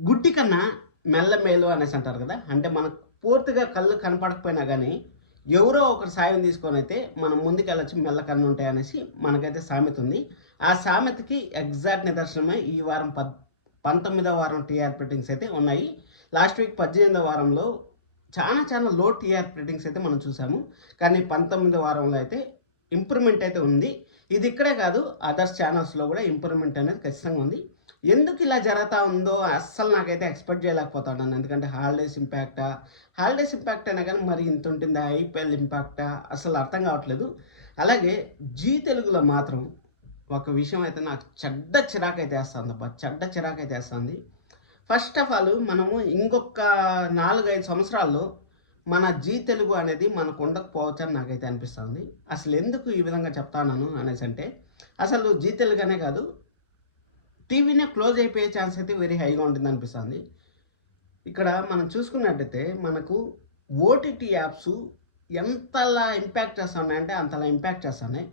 గుడ్డి కన్నా మెల్ల మేలు అనేసి అంటారు కదా! అంటే మనకు పూర్తిగా కళ్ళు కనపడకపోయినా గానీ, ఎవరో ఒకరు సాయం తీసుకొనైతే మనం ముందుకెళ్ళొచ్చు మెల్ల కన్నుంటాయనేసి మనకైతే సామెత ఉంది. ఆ సామెతకి ఎగ్జాక్ట్ నిదర్శనమే ఈ వారం 19వ వారం టీఆర్‌పీ రేటింగ్స్ అయితే ఉన్నాయి. లాస్ట్ వీక్ 18వ వారంలో చాలా లో టీఆర్‌పీ రేటింగ్స్ అయితే మనం చూసాము. కానీ 19వ వారంలో అయితే ఇంప్రూవ్‌మెంట్ అయితే ఉంది. ఇది ఇక్కడే కాదు అదర్స్ ఛానల్స్‌లో కూడా ఇంప్రూవ్‌మెంట్ అనేది ఖచ్చితంగా ఉంది. ఎందుకు ఇలా జరుగుతా ఉందో అస్సలు నాకైతే ఎక్స్‌పెక్ట్ చేయలేకపోతున్నాను. ఎందుకంటే హాలిడేస్ ఇంపాక్ట్ అయినా కానీ మరి ఇంత ఉంటుందా? ఐపీఎల్ ఇంపాక్టా? అసలు అర్థం కావట్లేదు. అలాగే జీ తెలుగులో మాత్రం ఒక విషయం అయితే నాకు చెడ్డ చిరాకైతే ఏస్తాందబ్బా! చెడ్డ చిరాకైతే ఏస్తాంది. ఫస్ట్ ఆఫ్ ఆల్ మనము ఇంకొక 4, 5 సంవత్సరాల్లో మన జీ తెలుగు అనేది మనకు ఉండకపోవచ్చని నాకైతే అనిపిస్తుంది. అసలు ఎందుకు ఈ విధంగా చెప్తాన్నాను అనేసంటే, అసలు జీ తెలుగు అనే కాదు, టీవీనే క్లోజ్ అయిపోయే ఛాన్స్ అయితే వెరీ హైగా ఉంటుందనిపిస్తుంది. ఇక్కడ మనం చూసుకున్నట్టయితే మనకు ఓటీటీ యాప్స్ ఎంతలా ఇంపాక్ట్ చేస్తున్నాయంటే అంతలా ఇంపాక్ట్ చేస్తున్నాయి.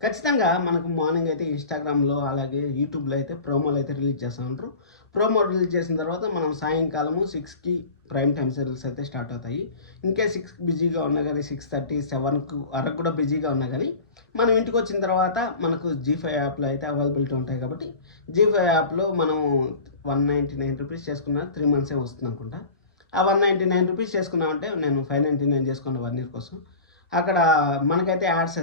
ఖచ్చితంగా మనకు మార్నింగ్ అయితే ఇన్‌స్టాగ్రామ్‌లో అలాగే యూట్యూబ్‌లో అయితే ప్రోమోలు అయితే రిలీజ్ చేస్తా ఉంటారు. ప్రోమో రిలీజ్ చేసిన తర్వాత మనం సాయంకాలము 6కి ప్రైమ్ టైమ్ సీరియల్స్ అయితే స్టార్ట్ అవుతాయి. ఇన్‌కేస్ 6కి బిజీగా ఉన్నా గానీ 6:30, 7కు వరకు కూడా బిజీగా ఉన్నా గానీ మనం ఇంటికొచ్చిన తర్వాత మనకు జీ5 యాప్‌లో అయితే అవైలబిలిటీ ఉంటాయి కాబట్టి జీ5 యాప్‌లో మనం ₹199 చేసుకున్న 3 మంత్సే వస్తుందనుకుంటా. ఆ ₹199 చేసుకున్నామంటే నేను ₹599 చేసుకున్న 1 ఇయర్ కోసం. అక్కడ మనకైతే యాడ్స్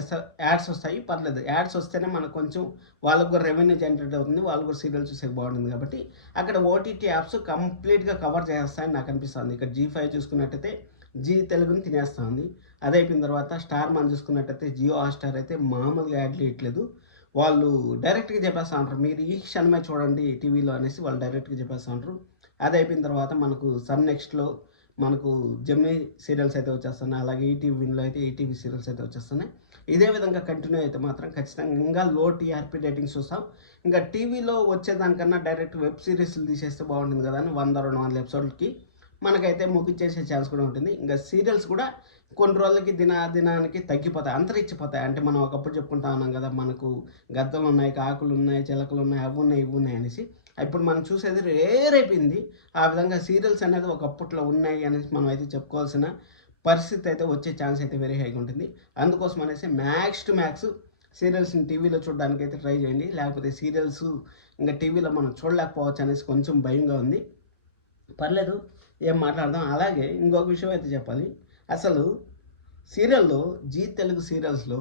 వస్తాయి. పర్లేదు. యాడ్స్ వస్తేనే మనకు కొంచెం వాళ్ళకి కూడా రెవెన్యూ జనరేట్ అవుతుంది. వాళ్ళు కూడా సీరియల్ చూసేకి బాగుంటుంది కాబట్టి అక్కడ ఓటీటీ యాప్స్ కంప్లీట్‌గా కవర్ చేసేస్తాయని నాకు అనిపిస్తుంది. ఇక్కడ జీ5 చూసుకున్నట్టయితే జీ తెలుగుని తినేస్తా ఉంది. అది అయిపోయిన తర్వాత స్టార్ మనం చూసుకున్నట్టయితే జియో హాట్‌స్టార్ అయితే మామూలుగా యాడ్లు ఇయట్లేదు. వాళ్ళు డైరెక్ట్‌గా చెప్పేస్తా ఉంటారు. మీరు ఈ క్షణమే చూడండి టీవీలో అనేసి వాళ్ళు డైరెక్ట్‌గా చెప్పేస్తా ఉంటారు. అది అయిపోయిన తర్వాత మనకు సన్ నెక్స్ట్‌లో మనకు జెమినీ సీరియల్స్ అయితే వచ్చేస్తున్నాయి. అలాగే ఈటీవీ విన్‌లో అయితే ఈటీవీ సీరియల్స్ అయితే వచ్చేస్తున్నాయి. ఇదే విధంగా కంటిన్యూ అయితే మాత్రం ఖచ్చితంగా ఇంకా లో టీఆర్‌పీ రేటింగ్స్ చూస్తాం. ఇంకా టీవీలో వచ్చేదానికన్నా డైరెక్ట్ వెబ్ సీరీస్‌లు తీసేస్తే బాగుంటుంది కదా అని 100, 200 ఎపిసోడ్‌లకి మనకైతే ముగించేసే ఛాన్స్ కూడా ఉంటుంది. ఇంకా సీరియల్స్ కూడా కొన్ని రోజులకి దినానికి తగ్గిపోతాయి, అంతరించిపోతాయి. అంటే మనం ఒకప్పుడు చెప్పుకుంటా ఉన్నాం కదా! మనకు గద్దలున్నాయి, కాకులున్నాయి, చిలకలున్నాయి, అవున్నాయి, ఇవున్నాయి అనేసి. ఇప్పుడు మనం చూసేది రేర్ అయిపోయింది. ఆ విధంగా సీరియల్స్ అనేది ఒకప్పట్లో ఉన్నాయి అనేసి మనం అయితే చెప్పుకోవాల్సిన పరిస్థితి అయితే వచ్చే ఛాన్స్ అయితే వెరీ హైగా ఉంటుంది. అందుకోసం అనేసి మ్యాక్స్ టు మ్యాక్స్ సీరియల్స్‌ని టీవీలో చూడడానికైతే ట్రై చేయండి. లేకపోతే సీరియల్స్ ఇంక టీవీలో మనం చూడలేకపోవచ్చు అనేసి కొంచెం భయంగా ఉంది. పర్లేదు ఏం మాట్లాడదాం. అలాగే ఇంకొక విషయం అయితే చెప్పాలి. అసలు సీరియల్‌లో జీ తెలుగు సీరియల్స్‌లో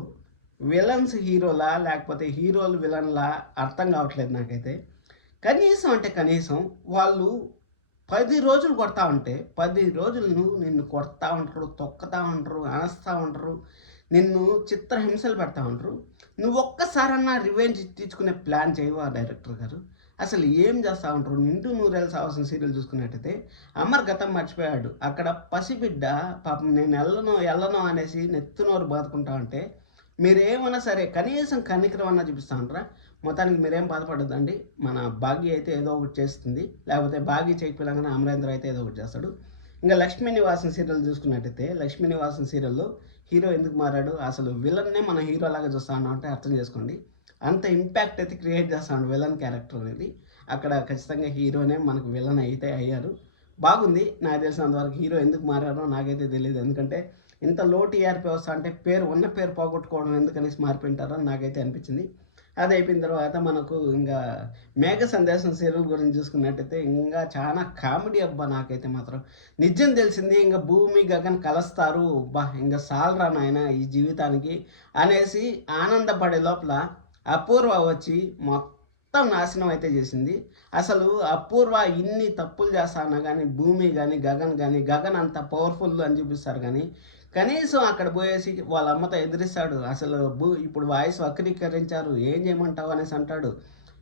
విలన్స్ హీరోలా? లేకపోతే హీరోలు విలన్‌లా? అర్థం కావట్లేదు నాకైతే. కనీసం అంటే కనీసం వాళ్ళు 10 రోజులు కొడతా ఉంటే, 10 రోజులు నిన్ను కొడతా ఉంటారు, తొక్కుతా ఉంటారు, అణస్తా ఉంటారు, నిన్ను చిత్రహింసలు పెడతా ఉంటారు. నువ్వొక్కసారన్నా రివెంజ్ తీర్చుకునే ప్లాన్ చేయవా డైరెక్టర్ గారు? అసలు ఏం చేస్తా ఉంటారు? నిండు నూరేళ్ళు సావాల్సిన సీరియల్ చూసుకున్నట్టయితే 'అమర్' గతం మర్చిపోయాడు. అక్కడ పసిబిడ్డ పాపం నేను ఎళ్ళను అనేసి నెత్తి నోరు బాదుకుంటా ఉంటే, మీరేమన్నా సరే కనీసం కనికరం అన్నా చూపిస్తా ఉంటారా? మొత్తానికి మీరేం బాధపడొద్దండి. మన భాగ్య అయితే ఏదో ఒకటి చేస్తుంది. లేకపోతే భాగ్య చేయకపోయినా గానీ అమరేంద్ర అయితే ఏదో ఒకటి చేస్తాడు. ఇంక 'లక్ష్మీ నివాసం' సీరియల్ చూసుకున్నట్టయితే 'లక్ష్మీ నివాసం' సీరియల్‌లో హీరో ఎందుకు మారాడు? అసలు విలన్‌నే మనం హీరోలాగా చూస్తా ఉన్నాం అంటే అర్థం చేసుకోండి. అంత ఇంపాక్ట్ అయితే క్రియేట్ చేస్తాడు విలన్ క్యారెక్టర్ అనేది. అక్కడ ఖచ్చితంగా హీరోనే మనకు విలన్ అయితే అయ్యారు. బాగుంది. నాకు తెలిసినంత వరకు హీరో ఎందుకు మారారో నాకైతే తెలీదు. ఎందుకంటే ఇంత లో టీఆర్‌పీ వస్తా అంటే ఉన్న పేరు పోగొట్టుకోవడం ఎందుకనేసి మారిపోయింటారో నాకైతే అనిపించింది. అది అయిపోయిన తర్వాత మనకు ఇంగా 'మేఘ సందేశం' సీరియల్ గురించి చూసుకున్నట్టయితే ఇంగా చాలా కామెడీ అబ్బా! నాకైతే మాత్రం. నిజం తెలిసింది ఇంక భూమి, గగన్ కలుస్తారు. అబ్బా! ఇంక సాలురా నాయనా ఈ జీవితానికి అనేసి ఆనందపడే లోపల అపూర్వ వచ్చి మొత్తం నాశనం అయితే చేసింది. అసలు అపూర్వ ఇన్ని తప్పులు చేస్తాన్నా గానీ భూమి గానీ, గగన్ అంత పవర్‌ఫుల్ అని చూపిస్తారు గానీ కనీసం అక్కడ పోయేసి వాళ్ళ అమ్మతో ఎదిరిస్తాడు. అసలు ఇప్పుడు వాయిస్ వక్రీకరించారు. ఏం చేయమంటావు అనేసి అంటాడు.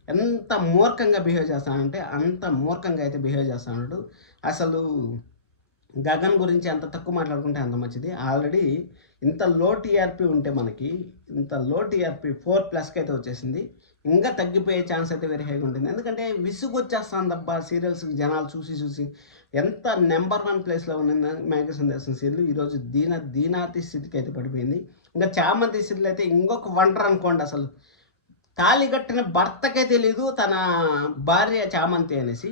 ఎంత మూర్ఖంగా బిహేవ్ చేస్తానంటే అంత మూర్ఖంగా అయితే బిహేవ్ చేస్తున్నాడు. అసలు గగన్ గురించి ఎంత తక్కువ మాట్లాడుకుంటే అంత మంచిది. ఆల్రెడీ ఇంత లో టీఆర్‌పీ ఉంటే మనకి, ఇంత లో టీఆర్‌పీ 4+కి అయితే వచ్చేసింది. ఇంకా తగ్గిపోయే ఛాన్స్ అయితే వెరీ హైగా ఉంటుంది. ఎందుకంటే విసుగొచ్చేస్తాందబ్బా సీరియల్స్ జనాలు చూసి. ఎంత నంబర్ 1 ప్లేస్‌లో ఉన్న 'మేఘ సందేశం' సీరియల్ ఈరోజు దీనాతి స్థితికి అయితే పడిపోయింది. ఇంకా 'చామంతి' సీరియల్ అయితే ఇంకొక వండర్ అనుకోండి అసలు. తాళి కట్టిన భర్తకే తెలీదు తన భార్య చామంతి అనేసి.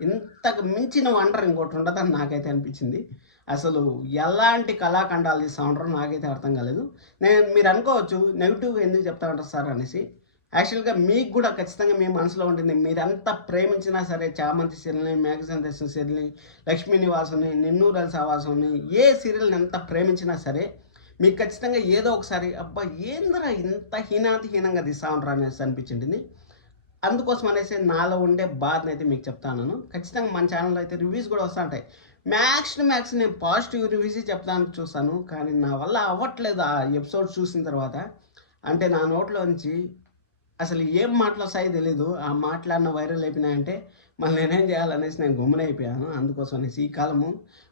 ఇంతకు మించిన వండర్ ఇంకోటి ఉండదని నాకైతే అనిపించింది. అసలు ఎలాంటి కళాఖండాలు తీస్తా ఉంటారో నాకైతే అర్థం కాలేదు. మీరు అనుకోవచ్చు నెగెటివ్‌గా ఎందుకు చెప్తా ఉంటారు సార్ అనేసి. యాక్చువల్‌గా మీకు కూడా ఖచ్చితంగా మీ మనసులో ఉంటుంది. మీరెంత ప్రేమించినా సరే 'చామంతి' సీరియల్‌ని, 'మేఘ సందేశం' సీరియల్‌ని, 'లక్ష్మీ నివాసం'ని, 'నిన్నూరల సావాసం'ని ఏ సీరియల్‌ని ఎంత ప్రేమించినా సరే మీకు ఖచ్చితంగా ఏదో ఒకసారి అబ్బా! ఏందిరా ఇంత హీనాతిహీనంగా తీస్తా ఉంటారు అనేసి అనిపించింటుంది. అందుకోసం అనేసి నాలో ఉండే బాధనైతే మీకు చెప్తాను. ఖచ్చితంగా మన ఛానల్‌లో అయితే రివ్యూస్ కూడా వస్తా ఉంటాయి. మ్యాక్స్ టు మ్యాక్స్ నేను పాజిటివ్ రివ్యూసే చెప్దానికి చూస్తాను. కానీ నా వల్ల అవ్వట్లేదు ఆ ఎపిసోడ్ చూసిన తర్వాత. అంటే నా నోట్లో నుంచి అసలు ఏం మాటలొస్తాయో తెలీదు. ఆ మాటలన్నా వైరల్ అయిపోయినాయంటే మళ్ళీ నేనేం చేయాలనేసి నేను గమ్మునైపోయాను. అందుకోసం అనేసి ఈ కాలము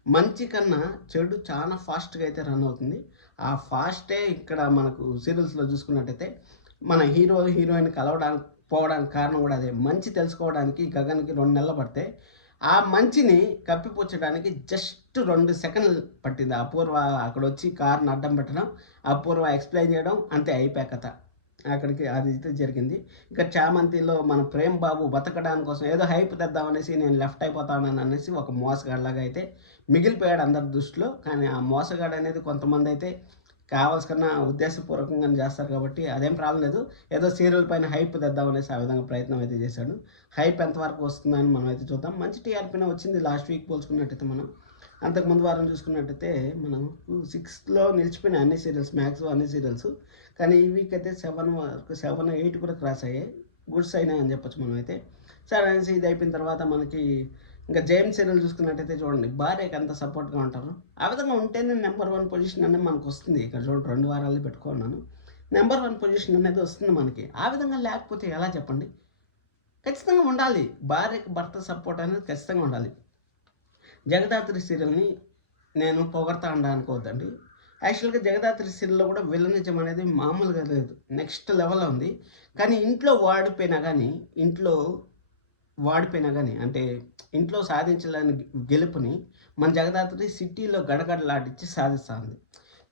మంచి కన్నా చెడు చాలా ఫాస్ట్‌గా అయితే రన్ అవుతుంది. ఆ ఫాస్టే ఇక్కడ మనకు సీరియల్స్‌లో చూసుకున్నట్టయితే మన హీరో, హీరోయిన్ పోవడానికి కారణం కూడా అదే. మంచి తెలుసుకోవడానికి గగన్‌కి 2 నెలలు పడితే, ఆ మంచిని కప్పిపుచ్చడానికి జస్ట్ 2 సెకన్లు పట్టింది. అపూర్వ అక్కడొచ్చి కార్‌ని అడ్డం పెట్టడం, అపూర్వ ఎక్స్‌ప్లెయిన్ చేయడం, అంతే అయిపాయ కథ. అక్కడికి అది అయితే జరిగింది. ఇక 'చామంతిలో' మన ప్రేమ్ బాబు బతకడానికి కోసం ఏదో హైప్ తెద్దామనేసి నేను లెఫ్ట్ అయిపోతాననేసి ఒక మోసగాడిలాగా అయితే మిగిలిపోయాడు అందరి దృష్టిలో. కానీ ఆ మోసగాడనేది కొంతమందైతే కావాల్సిన ఉద్దేశపూర్వకంగానే చేస్తారు కాబట్టి అదేం ప్రాబ్లమ్ లేదు. ఏదో సీరియల్ పైన హైప్ తెద్దామనేసి ఆ విధంగా ప్రయత్నం అయితే చేశాడు. హైప్ ఎంతవరకు వస్తుందని మనమైతే చూద్దాం. మంచి టీఆర్పీనే వచ్చింది లాస్ట్ వీక్ పోల్చుకున్నట్టయితే మనం. అంతకుముందు వారం చూసుకున్నట్టయితే మనం 6లో నిలిచిపోయినాయి అన్ని సీరియల్స్, మ్యాక్సిమం అన్ని సీరియల్స్. కానీ ఈ వీక్ అయితే 7 వరకు 7, 8 కూడా క్రాస్ అయ్యాయి. గుడ్స్ అయినాయి అని చెప్పొచ్చు మనమైతే. సరే అనేసి ఇది అయిపోయిన తర్వాత మనకి ఇంకా జేమ్స్ సీరియల్ చూసుకున్నట్టయితే చూడండి, భార్యకి ఎంత సపోర్ట్‌గా ఉంటారు. ఆ విధంగా ఉంటేనే నెంబర్ 1 పొజిషన్ అనేది మనకు వస్తుంది. ఇక్కడ చూడండి 2 వారాలు పెట్టుకున్నాను. నెంబర్ 1 పొజిషన్ అనేది వస్తుంది మనకి. ఆ విధంగా లేకపోతే ఎలా చెప్పండి? ఖచ్చితంగా ఉండాలి. భార్యకి భర్త సపోర్ట్ అనేది ఖచ్చితంగా ఉండాలి. జగదాత్రి సీరియల్‌ని నేను పొగడతా అనుకోవద్దండి. యాక్చువల్‌గా జగదాత్రి సీరియల్‌లో కూడా విలనిజం అనేది మామూలుగా లేదు. నెక్స్ట్ లెవెల్‌లో ఉంది. కానీ ఇంట్లో వాడిపోయినా గానీ అంటే ఇంట్లో సాధించలేని గెలుపుని మన జగదాత్రి సిటీలో గడగడలాడించి సాధిస్తా ఉంది.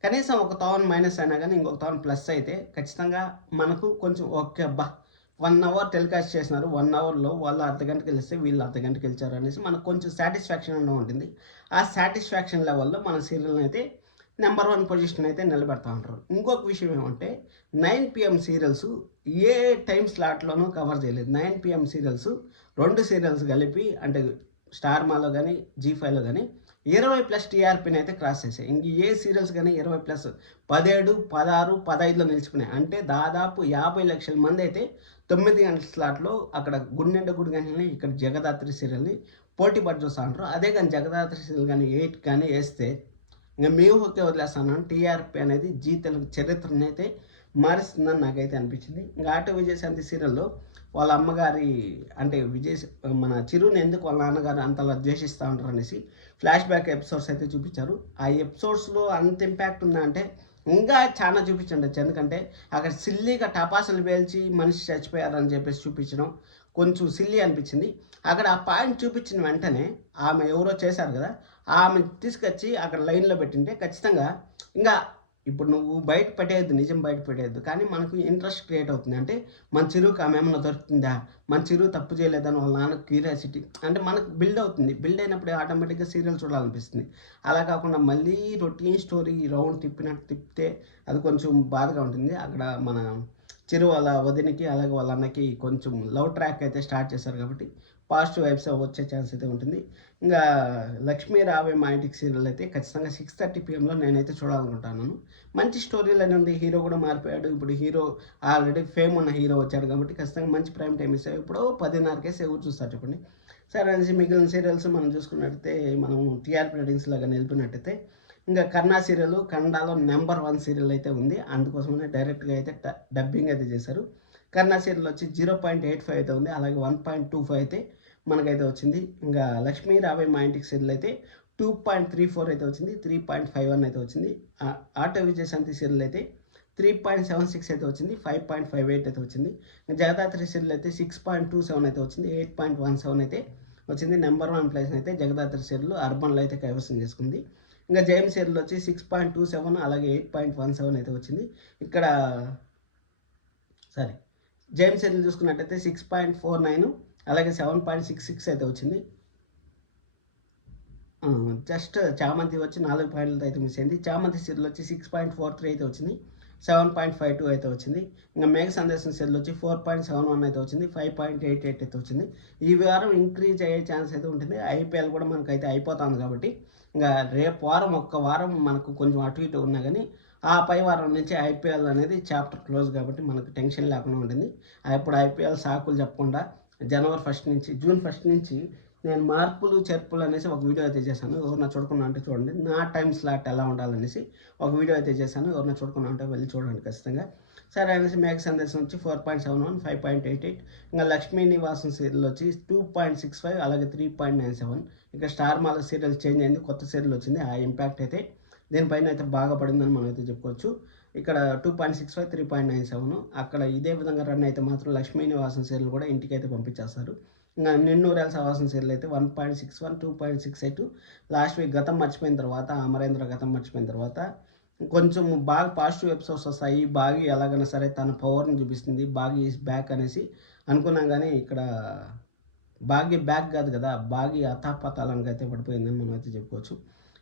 కనీసం ఒక తాను మైనస్ అయినా గానీ ఇంకొక తాను ప్లస్ అయితే ఖచ్చితంగా మనకు కొంచెం ఓకే అబ్బా! 1 అవర్ టెలికాస్ట్ చేసినారు. 1 అవర్‌లో వాళ్ళు అర్ధగంట గెలిస్తే వీళ్ళు అర్ధగంట గెలిచారు అనేసి మనకు కొంచెం సాటిస్ఫాక్షన్ అనేది ఉంటుంది. ఆ సాటిస్ఫాక్షన్ లెవెల్‌లో మన సీరియల్‌ని అయితే నెంబర్ 1 పొజిషన్ అయితే నిలబెడతా ఉంటారు. ఇంకొక విషయం ఏమంటే 9 PM సీరియల్స్ ఏ టైమ్ స్లాట్‌లోనూ కవర్ చేయలేదు. 9 PM సీరియల్స్ 2 సీరియల్స్ కలిపి అంటే స్టార్ మాలో గానీ, జీ5లో గానీ 20+ టీఆర్పీని అయితే క్రాస్ చేశాయి. ఇంక ఏ సీరియల్స్ గానీ 20+, 17, 16, 15లో నిలిచిపోయినాయి. అంటే దాదాపు 50 లక్షల మంది అయితే 9 గంటల స్లాట్‌లో అక్కడ గుండెండ గుడి గంటలని ఇక్కడ జగదాత్రి సీరియల్‌ని పోటీ పడి చూస్తా ఉంటారు. అదే గానీ జగదాత్రి సీరియల్ గానీ 8 గానీ ఏస్తే ఇంక మీ ఊహకే వదిలేస్తున్నాను. టీఆర్పీ అనేది జీ తెలుగు చరిత్రనైతే మారుస్తుందని నాకైతే అనిపించింది. ఇంకా ఆటో విజయశాంతి సీరియల్‌లో వాళ్ళ అమ్మగారి అంటే మన చిరుని ఎందుకు వాళ్ళ నాన్నగారు అంతలా ద్వేషిస్తూ ఉంటారు అనేసి ఫ్లాష్ బ్యాక్ ఎపిసోడ్స్ అయితే చూపించారు. ఆ ఎపిసోడ్స్‌లో అంత ఇంపాక్ట్ ఉందా అంటే ఇంకా చాలా చూపించుండొచ్చు. ఎందుకంటే అక్కడ సిల్లీగా టపాసులు పేల్చి మనిషి చచ్చిపోయారని చెప్పేసి చూపించడం కొంచెం సిల్లీ అనిపించింది. అక్కడ ఆ పాయింట్ చూపించిన వెంటనే ఆమె ఎవరో చేశారు కదా! ఆమెను తీసుకొచ్చి అక్కడ లైన్‌లో పెట్టింటే ఖచ్చితంగా ఇంకా ఇప్పుడు నువ్వు బయట పెట్టేయొద్దు, నిజం బయట పెట్టేయొద్దు. కానీ మనకు ఇంట్రెస్ట్ క్రియేట్ అవుతుంది. అంటే మన చిరుకి ఆమె ఏమన్నా దొరుకుతుందా? మన చిరు తప్పు చేయలేదని వాళ్ళ నాన్నకి క్యూరియాసిటీ అంటే మనకు బిల్డ్ అవుతుంది. బిల్డ్ అయినప్పుడు ఆటోమేటిక్‌గా సీరియల్ చూడాలనిపిస్తుంది. అలా కాకుండా మళ్ళీ రొటీన్ స్టోరీ రౌండ్ తిప్పితే అది కొంచెం బాధగా ఉంటుంది. అక్కడ మన చిరు వాళ్ళ వదినకి అలాగే వాళ్ళ అన్నకి కొంచెం లవ్ ట్రాక్ అయితే స్టార్ట్ చేశారు కాబట్టి పాజిటివ్ వైబ్స్ వచ్చే ఛాన్స్ అయితే ఉంటుంది. ఇంకా 'లక్ష్మీ రావే మా ఇంటికి' సీరియల్ అయితే ఖచ్చితంగా 6:30 PMలో నేనైతే చూడాలనుకుంటున్నాను. మంచి స్టోరీ లైన్ ఉంది. హీరో కూడా మారిపోయాడు. ఇప్పుడు హీరో ఆల్రెడీ ఫేమ్ ఉన్న హీరో వచ్చాడు కాబట్టి ఖచ్చితంగా మంచి ప్రైమ్ టైమ్ ఇస్తాయి. ఇప్పుడు 10:30కే ఎవరు చూస్తారు చెప్పండి. సరే అనేసి మిగిలిన సీరియల్స్ మనం చూసుకున్నట్టయితే మనం టీఆర్పీ రేటింగ్స్ లాగా నిలిపినట్టయితే ఇంకా 'కర్ణ' సీరియల్ కన్నడలో నెంబర్ 1 సీరియల్ అయితే ఉంది. అందుకోసమనే డైరెక్ట్‌గా అయితే డబ్బింగ్ అయితే చేశారు. 'కర్ణ' సీరియల్ వచ్చి 0.85 అయితే ఉంది. అలాగే 1.25 అయితే మనకైతే వచ్చింది. ఇంకా 'లక్ష్మీ రావే మా ఇంటికి' సీరియల్ అయితే 2.34 అయితే వచ్చింది. 3.51 అయితే వచ్చింది. ఆటో విజయశాంతి సీరియల్ అయితే 3.76 అయితే వచ్చింది. 5.58 అయితే వచ్చింది. జగదాత్రి సీరియల్ అయితే 6.27 అయితే వచ్చింది. 8.17 అయితే వచ్చింది. నెంబర్ 1 ప్లేస్‌ని అయితే జగదాత్రి సీరియల్ అర్బన్‌లో అయితే కైవసం చేసుకుంది. ఇంకా జేమ్స్ సీరియల్ వచ్చి 6.27 అలాగే 8.17 అయితే వచ్చింది. ఇక్కడ జేమ్స్ సీరియల్ చూసుకున్నట్టయితే 6.49 అలాగే 7.66 అయితే వచ్చింది. జస్ట్ చామంతి వచ్చి 4 పాయింట్లతో అయితే మిస్ అయింది. చామంతి సీరియల్ వచ్చి 6.43 అయితే వచ్చింది. 7.52 అయితే వచ్చింది. ఇంకా మేఘ సందేశం సీరియల్ వచ్చి 4.71 అయితే వచ్చింది. 5.88 అయితే వచ్చింది. ఈ వారం ఇంక్రీజ్ అయ్యే ఛాన్స్ అయితే ఉంటుంది. ఐపీఎల్ కూడా మనకైతే అయిపోతుంది కాబట్టి ఇంకా రేపు వారం ఒక్క వారం మనకు కొంచెం అటు ఇటు ఉన్నా కానీ ఆ పై వారం నుంచి ఐపీఎల్ అనేది చాప్టర్ క్లోజ్ కాబట్టి మనకు టెన్షన్ లేకుండా ఉంటుంది. ఇప్పుడు ఐపీఎల్ సాకులు చెప్పకుండా జనవరి 1 నుంచి జూన్ 1 నుంచి నేను మార్పులు చేర్పులు అనేసి ఒక వీడియో అయితే చేశాను. ఎవరన్నా చూడకుండా అంటే చూడండి. నా టైం స్లాట్ ఎలా ఉండాలనేసి ఒక వీడియో అయితే చేశాను. ఎవరన్నా చూడకుండా అంటే వెళ్ళి చూడండి ఖచ్చితంగా. సరే అనేసి మేఘ సందేశం వచ్చి 4.71, 5.88, ఇంకా లక్ష్మీ నివాసం సీరియల్ వచ్చి 2.65, అలాగే 3.97. ఇక స్టార్ మాల సీరియల్ చేంజ్ అయింది, కొత్త సీరియల్ వచ్చింది. ఆ ఇంపాక్ట్ అయితే దీనిపైన అయితే బాగా పడిందని మనం అయితే చెప్పుకోవచ్చు. ఇక్కడ 2.65, 3.97. అక్కడ ఇదే విధంగా రన్ అయితే మాత్రం లక్ష్మీ నివాసం సీరియల్ కూడా ఇంటికి అయితే పంపించేస్తారు. ఇంకా నిన్నూరేళ్ళ సవాసం సీరియల్ అయితే 1.61, 2.68. లాస్ట్ వీక్ గతం మర్చిపోయిన తర్వాత, అమరేంద్ర గతం మర్చిపోయిన తర్వాత కొంచెం బాగా పాజిటివ్ ఎపిసోడ్స్ వస్తాయి. బాగా ఎలాగైనా సరే తన పవర్ని చూపిస్తుంది, బాగా ఈజ్ బ్యాక్ అనేసి అనుకున్నాం. కానీ ఇక్కడ బాగా బ్యాక్ కాదు కదా, బాగా అతాపాతాలకు అయితే పడిపోయిందని మనం అయితే చెప్పుకోవచ్చు.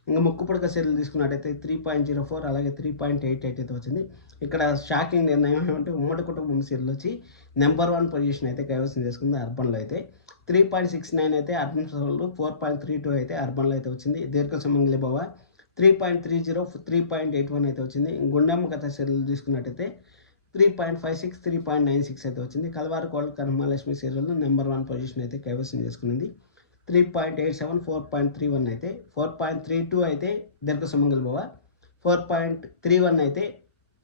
ఇంకా ముక్కు పుడక సీరియల్ తీసుకున్నట్టయితే 3.04, అలాగే 3.88 అయితే వచ్చింది. ఇక్కడ షాకింగ్ నిర్ణయం ఏమంటే ఉమ్మడి కుటుంబం సీరియల్ వచ్చి నెంబర్ 1 పొజిషన్ అయితే కైవసం చేసుకుంది అర్బన్లో అయితే. 3.69 అయితే అర్బన్ సోళ్ళు, 4.32 అయితే అర్బన్లో అయితే వచ్చింది. దీర్ఘ సుమంగళి భవ 3.30, 3.81 అయితే వచ్చింది. గుండమ్మ కథ సీరియల్ తీసుకున్నట్టయితే 3.56, 3.96 అయితే వచ్చింది. కలవారు కోళ్ళ కనమహాలక్ష్మి సీరియల్లో నెంబర్ 1 పొజిషన్ అయితే కైవసం చేసుకునింది. 3.87, 4.31 అయితే, 4.32 అయితే దీర్ఘ సుమంగళి భవ, 4.31 అయితే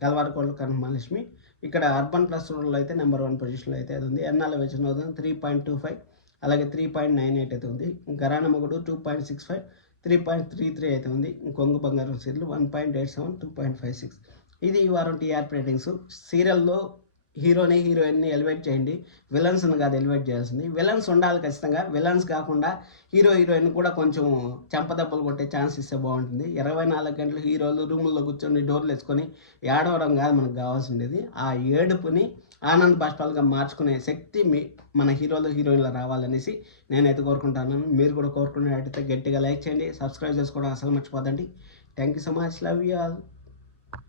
కలవారు కోళ్ళ కనమహాలక్ష్మి. ఇక్కడ అర్బన్ ప్లస్ రూరల్ అయితే నెంబర్ 1 పొజిషన్లో అయితే అది ఉంది. ఎన్నాళ్ళ విజయనోదం 3.25, అలాగే 3.98 అయితే ఉంది. గరాణ మొగుడు 2.65, 3.33 అయితే ఉంది. కొంగు బంగారం సీరియల్ 1.87, 2.56. ఇది ఈ వారం టీఆర్పీ రేటింగ్స్. సీరియల్లో హీరోని హీరోయిన్ని ఎలివేట్ చేయండి, విలన్స్ని కాదు ఎలివేట్ చేయాల్సింది. విలన్స్ ఉండాలి ఖచ్చితంగా. విలన్స్ కాకుండా హీరో హీరోయిన్ కూడా కొంచెం చెంపదెబ్బలు కొట్టే ఛాన్స్ ఇస్తే బాగుంటుంది. 24 గంటలు హీరోలు రూముల్లో కూర్చొని డోర్లు వేసుకొని ఏడవడం కాదు మనకు కావాల్సిండేది. ఆ ఏడుపుని ఆనంద బాష్పాలుగా మార్చుకునే శక్తి మన హీరోలు హీరోయిన్లు రావాలనేసి నేనైతే కోరుకుంటాను. మీరు కూడా కోరుకునేటైతే గట్టిగా లైక్ చేయండి, సబ్స్క్రైబ్ చేసుకోవడం అసలు మర్చిపోదండి. Thank you so much, love you all.